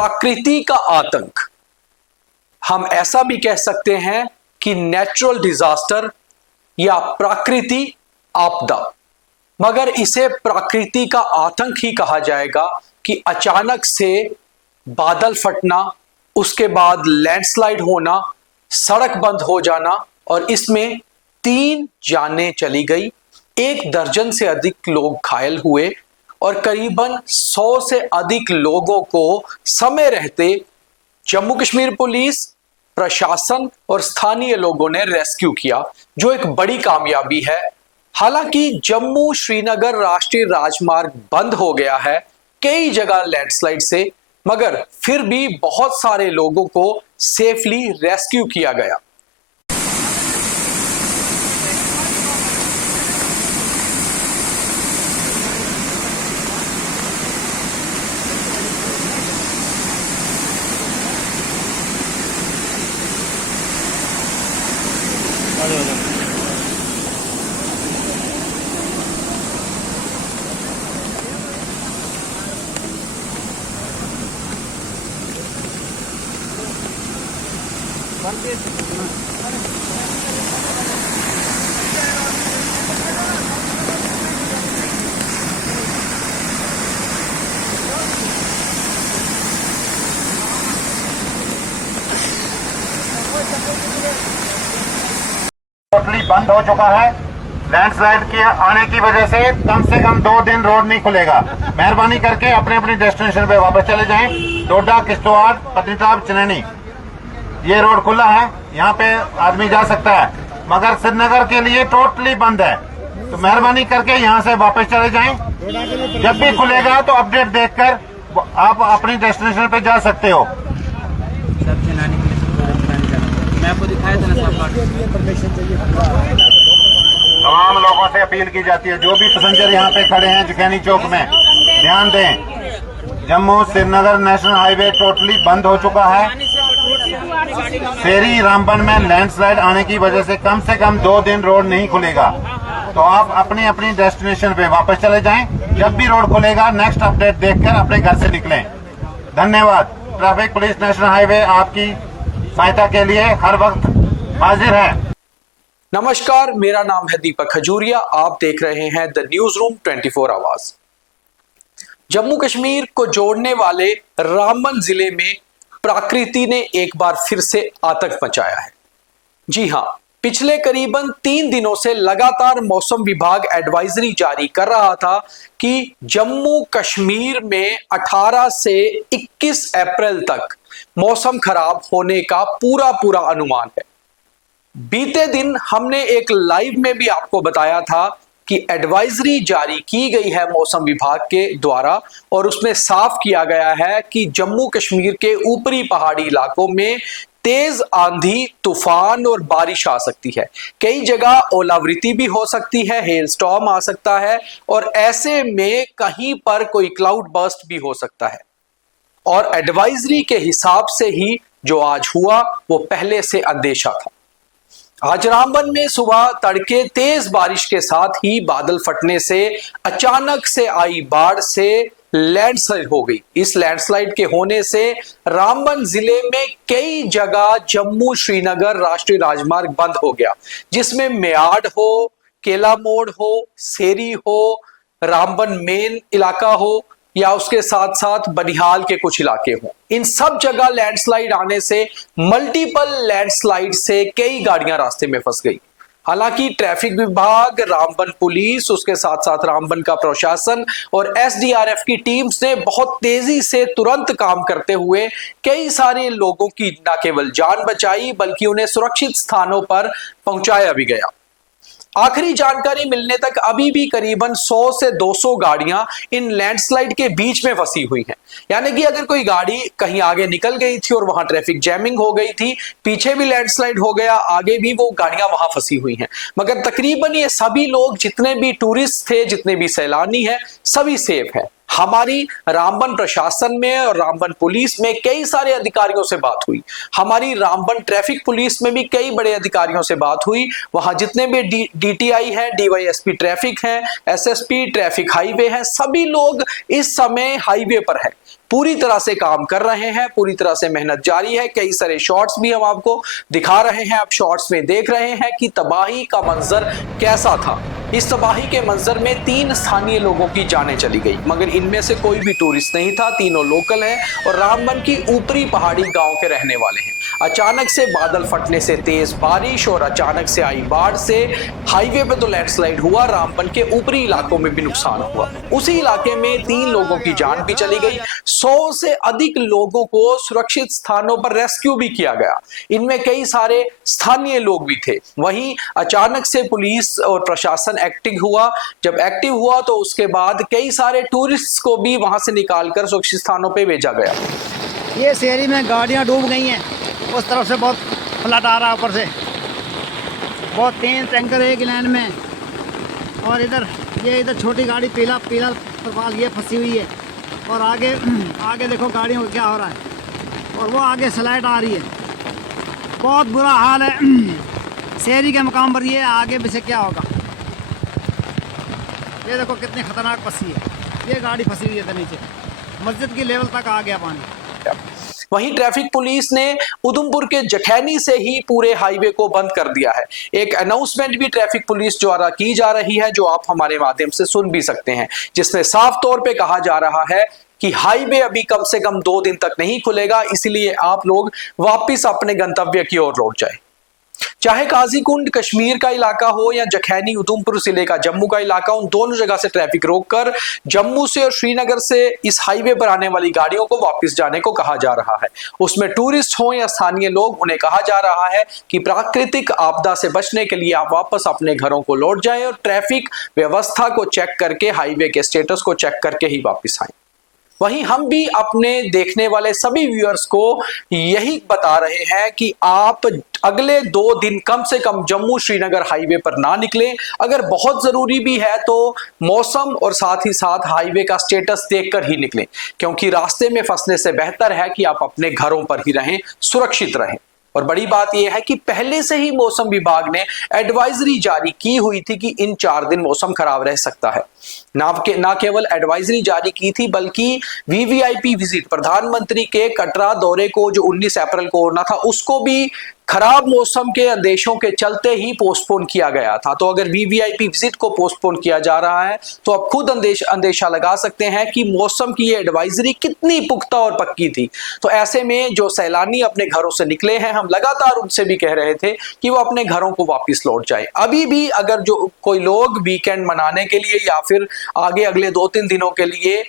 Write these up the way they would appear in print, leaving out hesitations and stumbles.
प्रकृति का आतंक, हम ऐसा भी कह सकते हैं कि नेचुरल डिजास्टर या प्राकृतिक आपदा, मगर इसे प्रकृति का आतंक ही कहा जाएगा कि अचानक से बादल फटना, उसके बाद लैंडस्लाइड होना, सड़क बंद हो जाना और इसमें 3 जानें चली गई, 1 दर्जन से अधिक लोग घायल हुए और करीबन 100 से अधिक लोगों को समय रहते जम्मू कश्मीर पुलिस प्रशासन और स्थानीय लोगों ने रेस्क्यू किया, जो एक बड़ी कामयाबी है। हालांकि जम्मू श्रीनगर राष्ट्रीय राजमार्ग बंद हो गया है कई जगह लैंडस्लाइड से, मगर फिर भी बहुत सारे लोगों को सेफली रेस्क्यू किया गया। टोटली बंद हो चुका है। लैंडस्लाइड के आने की वजह से कम 2 दिन रोड नहीं खुलेगा। मेहरबानी करके अपने अपनी डेस्टिनेशन पे वापस चले जाएं। डोडा, किश्तवाड़, पत्नीटॉप, चनैनी, ये रोड खुला है, यहाँ पे आदमी जा सकता है, मगर श्रीनगर के लिए टोटली बंद है। तो मेहरबानी करके यहाँ से वापस चले जाएं। जब भी खुलेगा तो अपडेट देखकर आप अपनी डेस्टिनेशन पे जा सकते हो। मैं आपको दिखाया था ना, तमाम लोगों से अपील की जाती है, जो भी पैसेंजर यहाँ पे खड़े हैं जखैनी चौक में, ध्यान दें, Jammu Srinagar national highway totally बंद हो चुका है। सेरी रामबन में लैंडस्लाइड आने की वजह से कम 2 दिन रोड नहीं खुलेगा। तो आप अपनी अपनी डेस्टिनेशन पे वापस चले जाएं। जब भी रोड खुलेगा नेक्स्ट अपडेट देखकर अपने घर से निकलें। धन्यवाद। ट्रैफिक पुलिस नेशनल हाईवे आपकी सहायता के लिए हर वक्त हाजिर है। नमस्कार, मेरा नाम है दीपक खजूरिया, आप देख रहे हैं the news room 24 hours. Jammu Kashmir को जोड़ने वाले रामबन जिले में प्रकृति ने एक बार फिर से आतंक मचाया है। जी हां, पिछले करीबन 3 दिनों से लगातार मौसम विभाग एडवाइजरी जारी कर रहा था कि जम्मू कश्मीर में 18 से 21 अप्रैल तक मौसम खराब होने का पूरा अनुमान है। बीते दिन हमने एक लाइव में भी आपको बताया था कि एडवाइजरी जारी की गई है मौसम विभाग के द्वारा और उसमें साफ किया गया है कि जम्मू कश्मीर के ऊपरी पहाड़ी इलाकों में तेज आंधी, तूफान और बारिश आ सकती है। कई जगह ओलावृष्टि भी हो सकती है, हेल स्टॉर्म आ सकता है और ऐसे में कहीं पर कोई क्लाउड बर्स्ट भी हो सकता है। और एडवाइजरी के हिसाब से ही जो आज हुआ वो पहले से अंदेशा था। आज रामबन में सुबह तड़के तेज बारिश के साथ ही बादल फटने से अचानक से आई बाढ़ से लैंडस्लाइड हो गई। इस लैंडस्लाइड के होने से रामबन जिले में कई जगह जम्मू श्रीनगर राष्ट्रीय राजमार्ग बंद हो गया, जिसमें मेयाड हो, केला मोड़ हो, सेरी हो, रामबन मेन इलाका हो या उसके साथ साथ बनिहाल के कुछ इलाके हों। इन सब जगह लैंडस्लाइड आने से मल्टीपल लैंडस्लाइड से कई गाड़ियां रास्ते में फंस गई। हालांकि ट्रैफिक विभाग, रामबन पुलिस, उसके साथ साथ रामबन का प्रशासन और एसडीआरएफ की टीम्स ने बहुत तेजी से तुरंत काम करते हुए कई सारे लोगों की न केवल जान बचाई बल्कि उन्हें सुरक्षित स्थानों पर पहुंचाया भी गया। आखिरी जानकारी मिलने तक अभी भी करीबन 100 से 200 गाड़ियां इन लैंडस्लाइड के बीच में फंसी हुई हैं। यानी कि अगर कोई गाड़ी कहीं आगे निकल गई थी और वहां ट्रैफिक जैमिंग हो गई थी, पीछे भी लैंडस्लाइड हो गया, आगे भी वो गाड़ियां वहां फंसी हुई हैं। मगर तकरीबन ये सभी लोग, जितने भी टूरिस्ट थे, जितने भी सैलानी हैं, सभी सेफ है। हमारी रामबन प्रशासन में और रामबन पुलिस में कई सारे अधिकारियों से बात हुई, हमारी रामबन ट्रैफिक पुलिस में भी कई बड़े अधिकारियों से बात हुई। वहां जितने भी डीटीआई हैं, डीवाईएसपी ट्रैफिक हैं, एसएसपी ट्रैफिक हाईवे हैं, सभी लोग इस समय हाईवे पर हैं, पूरी तरह से काम कर रहे हैं, पूरी तरह से मेहनत जारी है। कई सारे शॉट्स भी हम आपको दिखा रहे हैं, आप शॉट्स में देख रहे हैं कि तबाही का मंजर कैसा था। इस तबाही के मंजर में 3 स्थानीय लोगों की जानें चली गई, मगर इनमें से कोई भी टूरिस्ट नहीं था, तीनों लोकल हैं और रामबन की ऊपरी पहाड़ी गांव के रहने वाले हैं। अचानक से बादल फटने से तेज बारिश और अचानक से आई बाढ़ से हाईवे पे तो लैंडस्लाइड हुआ, रामबन के ऊपरी इलाकों में भी नुकसान हुआ। उसी इलाके में 3 लोगों की जान भी चली गई, 100 से अधिक लोगों को सुरक्षित स्थानों पर रेस्क्यू भी किया गया, इनमें कई सारे स्थानीय लोग भी थे। वहीं अचानक से पुलिस और प्रशासन एक्टिव हुआ, जब एक्टिव हुआ तो उसके बाद कई सारे टूरिस्ट को भी वहां से निकालकर सुरक्षित स्थानों पे भेजा गया। ये शहरी में गाड़ियां डूब गई हैं, उस तरफ से बहुत फ्लड आ रहा है, ऊपर से बहुत 3 टैंकर एक लाइन में, और इधर छोटी गाड़ी पीला तरपाल ये फंसी हुई है, और आगे देखो गाड़ियों का क्या हो रहा है, और वो आगे स्लाइड आ रही है। बहुत बुरा हाल है शहरी के मकाम पर, ये आगे पीछे क्या होगा। ये देखो कितनी खतरनाक फंसी है, ये गाड़ी फंसी हुई है नीचे, मस्जिद की लेवल तक आ गया पानी। वहीं ट्रैफिक पुलिस ने उधमपुर के जखैनी से ही पूरे हाईवे को बंद कर दिया है। एक अनाउंसमेंट भी ट्रैफिक पुलिस द्वारा की जा रही है, जो आप हमारे माध्यम से सुन भी सकते हैं, जिसमें साफ तौर पे कहा जा रहा है कि हाईवे अभी कम से कम 2 दिन तक नहीं खुलेगा, इसलिए आप लोग वापस अपने गंतव्य की ओर लौट जाएं। चाहे काजीकुंड कश्मीर का इलाका हो या जखैनी उधमपुर जिले का जम्मू का इलाका, उन दोनों जगह से ट्रैफिक रोककर जम्मू से और श्रीनगर से इस हाईवे पर आने वाली गाड़ियों को वापस जाने को कहा जा रहा है। उसमें टूरिस्ट हो या स्थानीय लोग, उन्हें कहा जा रहा है कि प्राकृतिक आपदा से बचने के लिए आप वापस अपने घरों को लौट जाएं और ट्रैफिक व्यवस्था को चेक करके, हाईवे के स्टेटस को चेक करके ही वापस आएं। वहीं हम भी अपने देखने वाले सभी व्यूअर्स को यही बता रहे हैं कि आप अगले 2 दिन कम से कम जम्मू श्रीनगर हाईवे पर ना निकलें। अगर बहुत जरूरी भी है तो मौसम और साथ ही साथ हाईवे का स्टेटस देखकर ही निकलें, क्योंकि रास्ते में फंसने से बेहतर है कि आप अपने घरों पर ही रहें, सुरक्षित रहें। और बड़ी बात यह है कि पहले से ही मौसम विभाग ने एडवाइजरी जारी की हुई थी कि इन 4 दिन मौसम खराब रह सकता है। ना केवल एडवाइजरी जारी की थी, बल्कि वीवीआईपी विजिट, प्रधानमंत्री के कटरा दौरे को जो 19 अप्रैल को होना था, उसको भी खराब मौसम के आदेशों के चलते ही पोस्टपोन किया गया था। तो अगर वीवीआईपी विजिट को पोस्टपोन किया जा रहा है तो आप खुद अंदेशा लगा सकते हैं कि मौसम की ये एडवाइजरी कितनी पुख्ता और पक्की थी। तो ऐसे में जो सैलानी अपने घरों से निकले हैं, हम लगातार उनसे भी कह रहे थे कि वो अपने घरों को वापस लौट जाए। अभी भी अगर जो कोई लोग वीकेंड मनाने के लिए या फिर आगे अगले 2-3 दिनों के लिए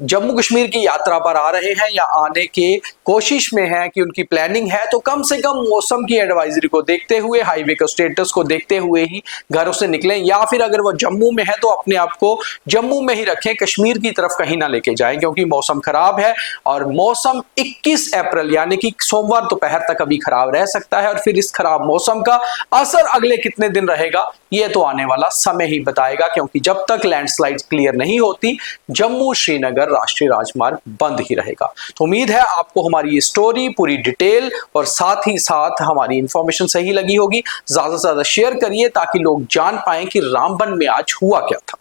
जम्मू कश्मीर की यात्रा पर आ रहे हैं या आने के कोशिश में हैं कि उनकी प्लानिंग है, तो कम से कम मौसम की एडवाइजरी को देखते हुए, हाईवे के स्टेटस को देखते हुए ही घरों से निकलें, या फिर अगर वो जम्मू में है तो अपने आप को जम्मू में ही रखें, कश्मीर की तरफ कहीं ना लेके जाएं, क्योंकि मौसम खराब है और मौसम 21 अप्रैल यानी कि सोमवार दोपहर तक अभी खराब रह सकता है। और फिर इस खराब मौसम का असर अगले कितने दिन रहेगा ये तो आने वाला समय ही बताएगा, क्योंकि जब तक लैंडस्लाइड क्लियर नहीं होती जम्मू श्रीनगर राष्ट्रीय राजमार्ग बंद ही रहेगा। तो उम्मीद है आपको हमारी ये स्टोरी पूरी डिटेल और साथ ही साथ हमारी इंफॉर्मेशन सही लगी होगी। ज्यादा से ज्यादा शेयर करिए ताकि लोग जान पाएं कि रामबन में आज हुआ क्या था।